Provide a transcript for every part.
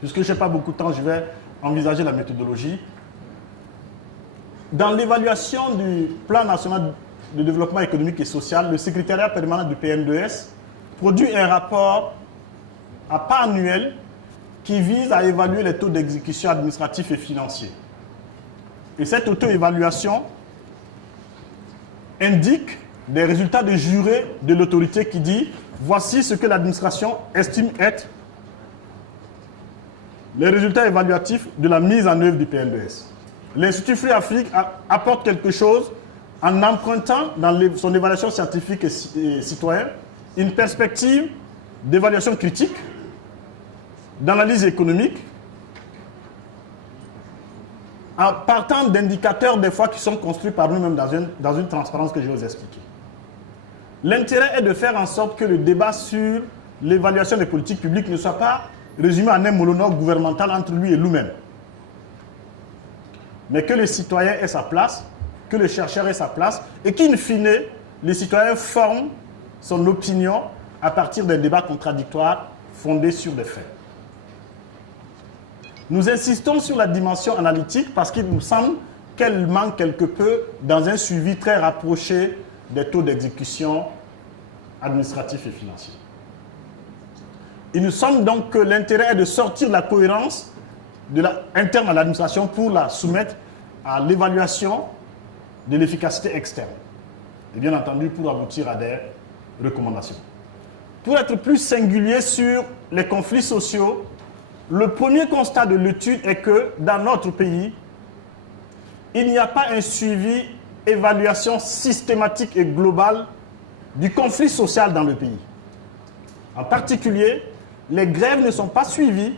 Puisque je n'ai pas beaucoup de temps, je vais envisager la méthodologie. Dans l'évaluation du plan national de développement économique et social, le secrétariat permanent du PN2S produit un rapport à pas annuel qui vise à évaluer les taux d'exécution administratifs et financiers. Et cette auto-évaluation indique des résultats de juré de l'autorité qui dit « Voici ce que l'administration estime être les résultats évaluatifs de la mise en œuvre du PN2S ». L'Institut Free Afrique apporte quelque chose en empruntant dans son évaluation scientifique et citoyenne une perspective d'évaluation critique, d'analyse économique, en partant d'indicateurs des fois qui sont construits par nous-mêmes dans une transparence que je vais vous expliquer. L'intérêt est de faire en sorte que le débat sur l'évaluation des politiques publiques ne soit pas résumé en un monologue gouvernemental entre lui et nous-mêmes, mais que le citoyen ait sa place, que le chercheur ait sa place, et qu'in fine, les citoyens forment son opinion à partir des débats contradictoires fondés sur des faits. Nous insistons sur la dimension analytique parce qu'il nous semble qu'elle manque quelque peu dans un suivi très rapproché des taux d'exécution administratifs et financiers. Il nous semble donc que l'intérêt est de sortir de la cohérence interne à l'administration pour la soumettre à l'évaluation de l'efficacité externe. Et bien entendu, pour aboutir à des recommandations. Pour être plus singulier sur les conflits sociaux, le premier constat de l'étude est que dans notre pays, il n'y a pas un suivi, évaluation systématique et globale du conflit social dans le pays. En particulier, les grèves ne sont pas suivies,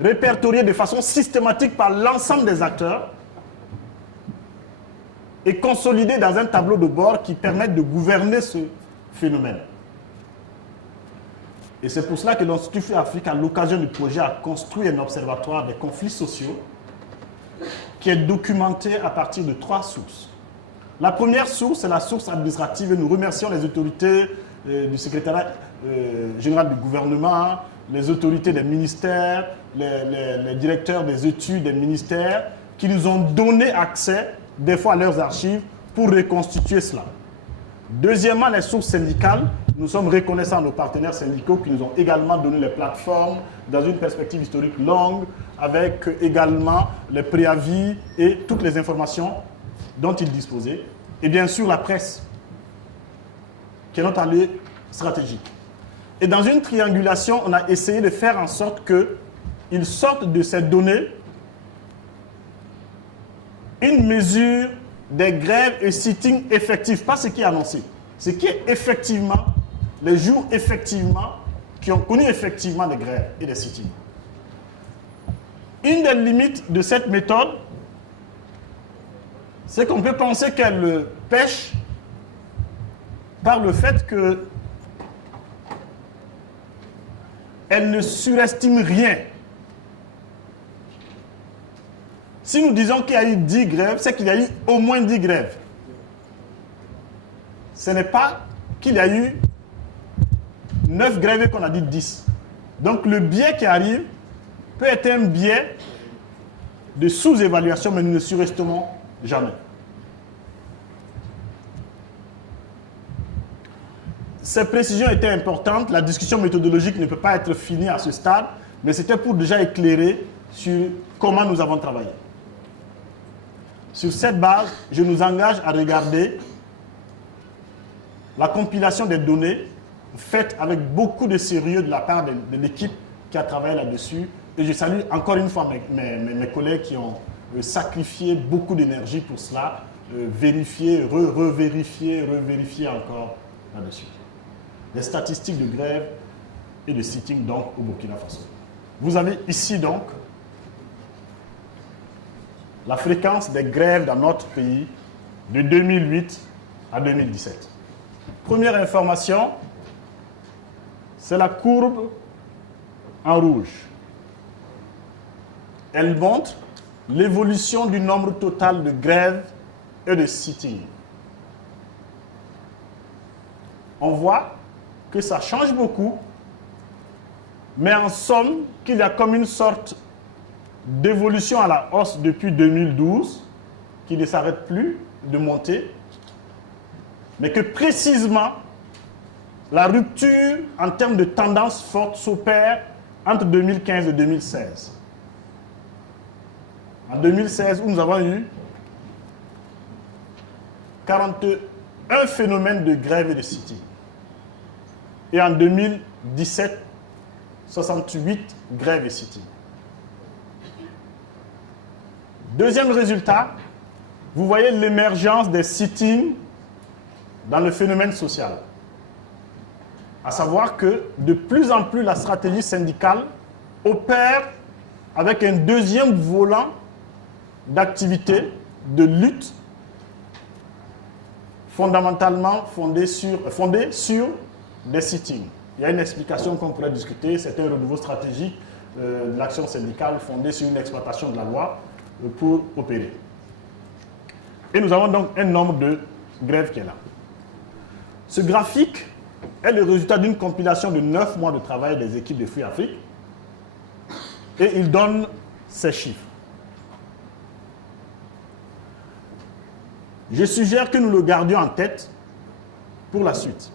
répertoriées de façon systématique par l'ensemble des acteurs et consolidées dans un tableau de bord qui permette de gouverner ce phénomène. Et c'est pour cela que l'Institut Free Afrique, à l'occasion du projet, a construit un observatoire des conflits sociaux qui est documenté à partir de 3 sources. La première source, c'est la source administrative et nous remercions les autorités du secrétariat général du gouvernement, les autorités des ministères, les directeurs des études des ministères qui nous ont donné accès des fois à leurs archives pour reconstituer cela. Deuxièmement, les sources syndicales. Nous sommes reconnaissants à nos partenaires syndicaux qui nous ont également donné les plateformes dans une perspective historique longue, avec également les préavis et toutes les informations dont ils disposaient. Et bien sûr, la presse, qui est notre allié stratégique. Et dans une triangulation, on a essayé de faire en sorte qu'ils sortent de ces données une mesure des grèves et sittings effectifs, pas ce qui est annoncé, ce qui est effectivement, les jours effectivement, qui ont connu effectivement des grèves et des sittings. Une des limites de cette méthode, c'est qu'on peut penser qu'elle pêche par le fait qu'elle ne surestime rien. Si nous disons qu'il y a eu 10 grèves, c'est qu'il y a eu au moins 10 grèves. Ce n'est pas qu'il y a eu 9 grèves et qu'on a dit 10. Donc le biais qui arrive peut être un biais de sous-évaluation, mais nous ne surestimons jamais. Ces précisions étaient importantes. La discussion méthodologique ne peut pas être finie à ce stade, mais c'était pour déjà éclairer sur comment nous avons travaillé. Sur cette base, je nous engage à regarder la compilation des données faite avec beaucoup de sérieux de la part de l'équipe qui a travaillé là-dessus. Et je salue encore une fois mes collègues qui ont sacrifié beaucoup d'énergie pour cela, vérifier, revérifier encore là-dessus. Les statistiques de grève et de sitting donc au Burkina Faso. Vous avez ici donc la fréquence des grèves dans notre pays de 2008 à 2017. Première information, c'est la courbe en rouge. Elle montre l'évolution du nombre total de grèves et de sittings. On voit que ça change beaucoup mais en somme qu'il y a comme une sorte d'évolution à la hausse depuis 2012, qui ne s'arrête plus de monter, mais que précisément, la rupture en termes de tendance forte s'opère entre 2015 et 2016. En 2016, où nous avons eu 41 phénomènes de grève et de sit-in. Et en 2017, 68 grèves et sit-in. Deuxième résultat, vous voyez l'émergence des sit-in dans le phénomène social. À savoir que de plus en plus la stratégie syndicale opère avec un deuxième volant d'activité, de lutte, fondamentalement fondé sur des sit-ins. Il y a une explication qu'on pourrait discuter, c'est un renouveau stratégique de l'action syndicale fondé sur une exploitation de la loi pour opérer. Et nous avons donc un nombre de grèves qui est là. Ce graphique est le résultat d'une compilation de 9 mois de travail des équipes de Free Afrique et il donne ces chiffres. Je suggère que nous le gardions en tête pour la suite.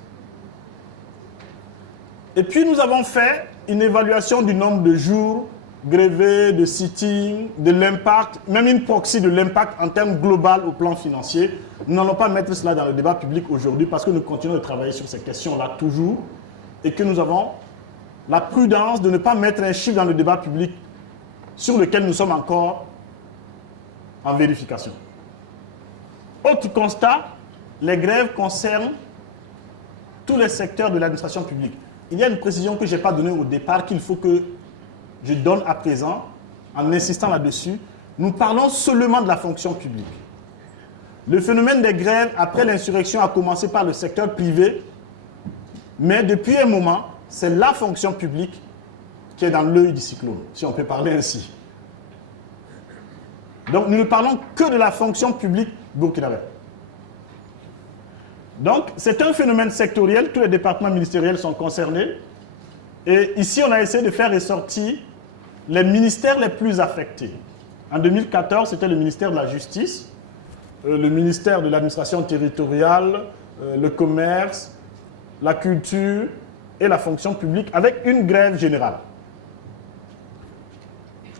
Et puis nous avons fait une évaluation du nombre de jours grévés, de sit-in, de l'impact, même une proxy de l'impact en termes global au plan financier. Nous n'allons pas mettre cela dans le débat public aujourd'hui parce que nous continuons de travailler sur ces questions-là toujours et que nous avons la prudence de ne pas mettre un chiffre dans le débat public sur lequel nous sommes encore en vérification. Autre constat, les grèves concernent tous les secteurs de l'administration publique. Il y a une précision que je n'ai pas donnée au départ qu'il faut que je donne à présent en insistant là-dessus. Nous parlons seulement de la fonction publique. Le phénomène des grèves après l'insurrection a commencé par le secteur privé, mais depuis un moment, c'est la fonction publique qui est dans l'œil du cyclone, si on peut parler ainsi. Donc nous ne parlons que de la fonction publique burkinabé. Donc c'est un phénomène sectoriel, tous les départements ministériels sont concernés. Et ici on a essayé de faire ressortir les ministères les plus affectés. En 2014, c'était le ministère de la Justice, le ministère de l'administration territoriale, le commerce, la culture et la fonction publique avec une grève générale.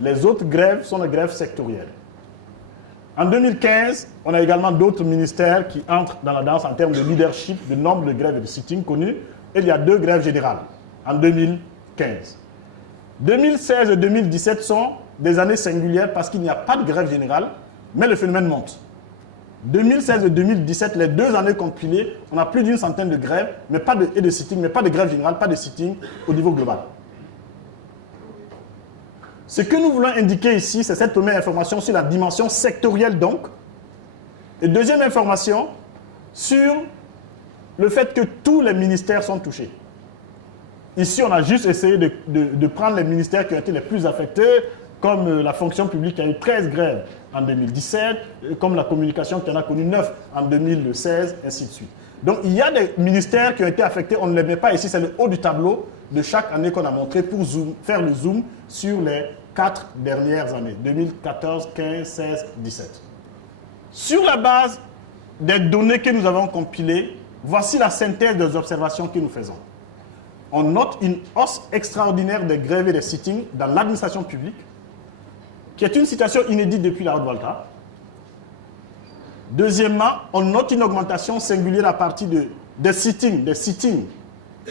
Les autres grèves sont des grèves sectorielles. En 2015, on a également d'autres ministères qui entrent dans la danse en termes de leadership, de nombre de grèves et de sit-in connus. Et il y a 2 grèves générales en 2015. 2016 et 2017 sont des années singulières parce qu'il n'y a pas de grève générale, mais le phénomène monte. 2016 et 2017, les 2 années compilées, on a plus d'une centaine de grèves et de sit-in, mais pas de grève générale, pas de sit-in au niveau global. Ce que nous voulons indiquer ici, c'est cette première information sur la dimension sectorielle donc. Et deuxième information sur le fait que tous les ministères sont touchés. Ici, on a juste essayé de prendre les ministères qui ont été les plus affectés, comme la fonction publique qui a eu 13 grèves en 2017, comme la communication qui en a connu 9 en 2016, ainsi de suite. Donc, il y a des ministères qui ont été affectés, on ne les met pas ici, c'est le haut du tableau de chaque année qu'on a montré pour faire le zoom sur les 4 dernières années, 2014, 15, 16, 17. Sur la base des données que nous avons compilées, voici la synthèse des observations que nous faisons. On note une hausse extraordinaire des grèves et des sit-ins dans l'administration publique, qui est une situation inédite depuis la Haute-Volta. Deuxièmement, on note une augmentation singulière à partir des sit-ins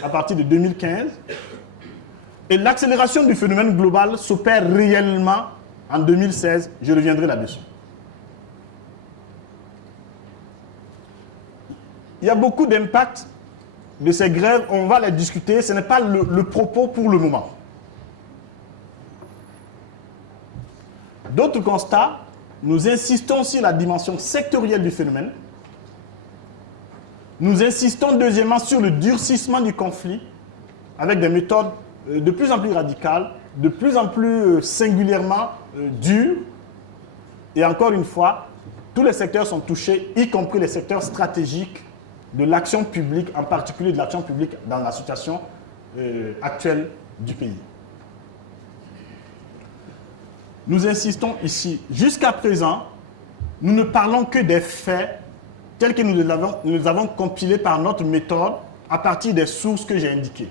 à partir de 2015. Et l'accélération du phénomène global s'opère réellement en 2016. Je reviendrai là-dessus. Il y a beaucoup d'impacts de ces grèves. On va les discuter. Ce n'est pas le propos pour le moment. D'autres constats, nous insistons sur la dimension sectorielle du phénomène. Nous insistons deuxièmement sur le durcissement du conflit avec des méthodes de plus en plus radicales, de plus en plus singulièrement dures. Et encore une fois, tous les secteurs sont touchés, y compris les secteurs stratégiques de l'action publique, en particulier de l'action publique dans la situation actuelle du pays. nous insistons ici. Jusqu'à présent, nous ne parlons que des faits tels que nous les avons compilés par notre méthode à partir des sources que j'ai indiquées.